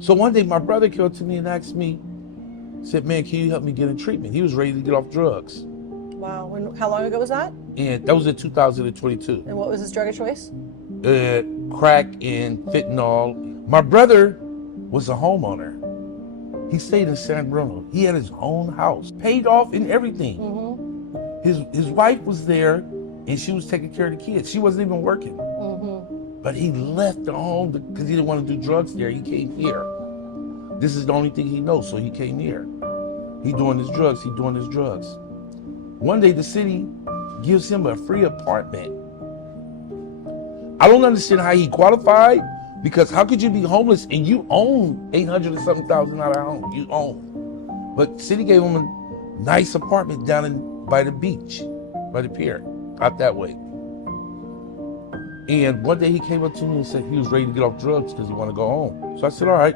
So one day my brother came up to me and asked me, said, man, can you help me get in treatment? He was ready to get off drugs. Wow. How long ago was that? And that was in 2022. And what was his drug of choice? Crack and fentanyl. My brother was a homeowner. He stayed in San Bruno. He had his own house, paid off and everything. Mm-hmm. His wife was there and she was taking care of the kids. She wasn't even working. Mm-hmm. But he left the home because he didn't want to do drugs there. He came here. This is the only thing he knows, so he came here. He doing his drugs, he doing his drugs. One day the city gives him a free apartment. I don't understand how he qualified, because how could you be homeless and you own 800 and something thousand out of home, you own. But city gave him a nice apartment down by the beach, by the pier, out that way. And one day he came up to me and said he was ready to get off drugs because he wanted to go home. So I said, all right.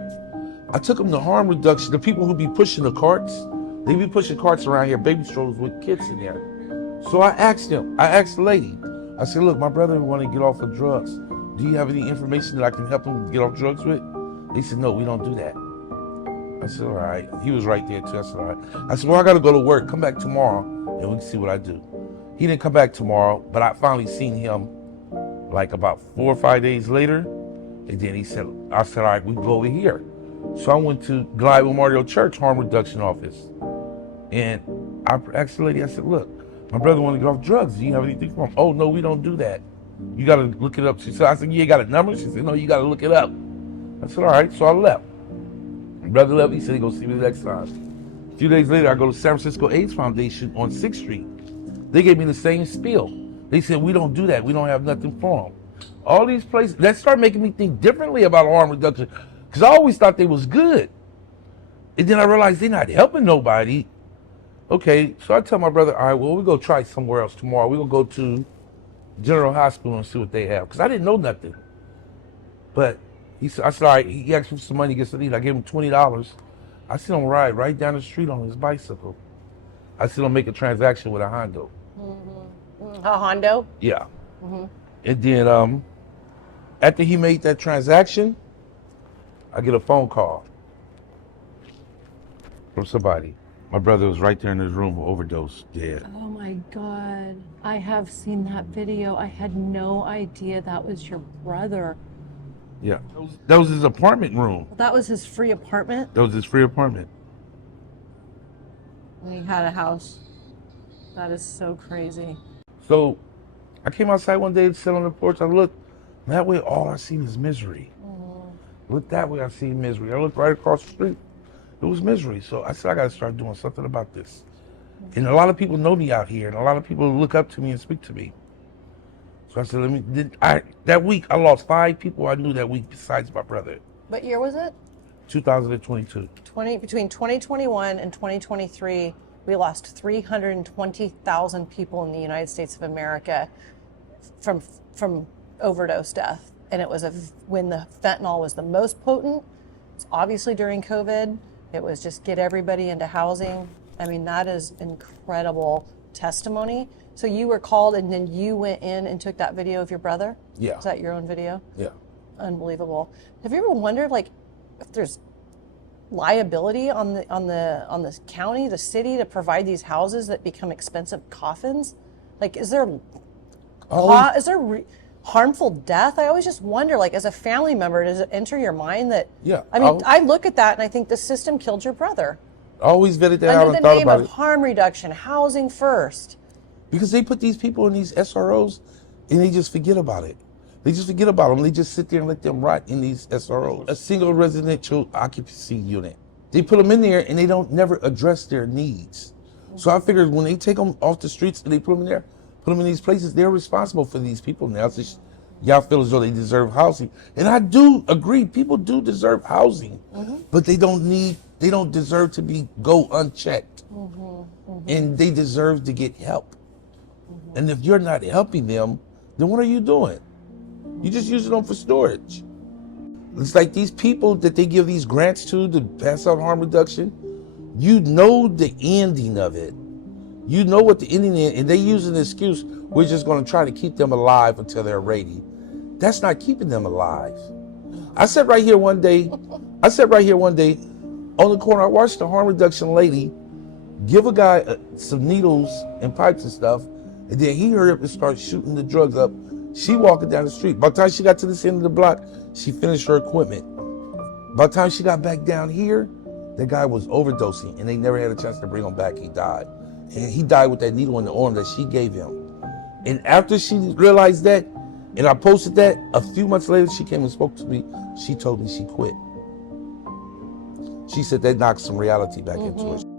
I took him to harm reduction. The people who be pushing the carts, they be pushing carts around here, baby strollers with kids in there. So I asked the lady, I said, look, my brother want to get off of drugs. Do you have any information that I can help him get off drugs with? They said, no, we don't do that. I said, all right. He was right there too. I said, all right. I said, well, I got to go to work. Come back tomorrow and we can see what I do. He didn't come back tomorrow, but I finally seen him like about 4 or 5 days later. And then he said, I said, all right, we can go over here. So I went to Glide Memorial Church harm reduction office. And I asked the lady, I said, look, my brother want to get off drugs. Do you have anything for him? Oh, no, we don't do that. You got to look it up. She said, I said, you got a number? She said, no, you got to look it up. I said, all right. So I left. My brother left. He said, he go see me the next time. A few days later, I go to San Francisco AIDS Foundation on 6th Street. They gave me the same spiel. They said, we don't do that. We don't have nothing for them. All these places, that started making me think differently about harm reduction, because I always thought they was good. And then I realized they're not helping nobody. Okay, so I tell my brother, all right, well, we're going to try somewhere else tomorrow. We're going to go to General Hospital and see what they have, because I didn't know nothing. But I said, all right, he asked me for some money to get something to eat. I gave him $20. I seen him ride right down the street on his bicycle. I seen him make a transaction with a Hondo. Mm-hmm. A Hondo? Yeah. Mm-hmm. And then after he made that transaction, I get a phone call from somebody. My brother was right there in his room, overdose, dead. Oh my God. I have seen that video. I had no idea that was your brother. Yeah. That was his apartment room. That was his free apartment? That was his free apartment. And he had a house. That is so crazy. So I came outside one day to sit on the porch. I looked, that way all I seen is misery. Look that way, I see misery. I looked right across the street. It was misery. So I said, I got to start doing something about this. And a lot of people know me out here, and a lot of people look up to me and speak to me. So I said, that week, I lost 5 people I knew that week besides my brother. What year was it? 2022. Between 2021 and 2023, we lost 320,000 people in the United States of America from overdose death. And it was when the fentanyl was the most potent. It's obviously during COVID. It was just get everybody into housing. I mean, that is incredible testimony. So you were called and then you went in and took that video of your brother? Yeah. Is that your own video? Yeah. Unbelievable. Have you ever wondered, like, if there's liability on the county, the city, to provide these houses that become expensive coffins? Like, is there harmful death? I always just wonder, like, as a family member, does it enter your mind that? Yeah. I mean, I look at that and I think the system killed your brother. I always vetted that out Under and the thought name about of it. harm reduction, housing first. Because they put these people in these SROs and they just forget about it. They just forget about them. They just sit there and let them rot in these SROs. A single residential occupancy unit. They put them in there and they don't never address their needs. So I figured when they take them off the streets and they put them in there, put them in these places, they're responsible for these people now. So y'all feel as though they deserve housing. And I do agree, people do deserve housing, but they don't deserve to go unchecked. And they deserve to get help. And if you're not helping them, then what are you doing? You're just using them for storage. It's like these people that they give these grants to pass out harm reduction, you know the ending of it. You know what the ending is, and they use an excuse, we're just gonna try to keep them alive until they're ready. That's not keeping them alive. I sat right here one day on the corner. I watched the harm reduction lady give a guy some needles and pipes and stuff, and then he hurried up and started shooting the drugs up. She walking down the street. By the time she got to this end of the block, she finished her equipment. By the time she got back down here, the guy was overdosing, and they never had a chance to bring him back. He died. And he died with that needle in the arm that she gave him. And after she realized that, and I posted that, a few months later, she came and spoke to me. She told me she quit. She said that knocked some reality back into her.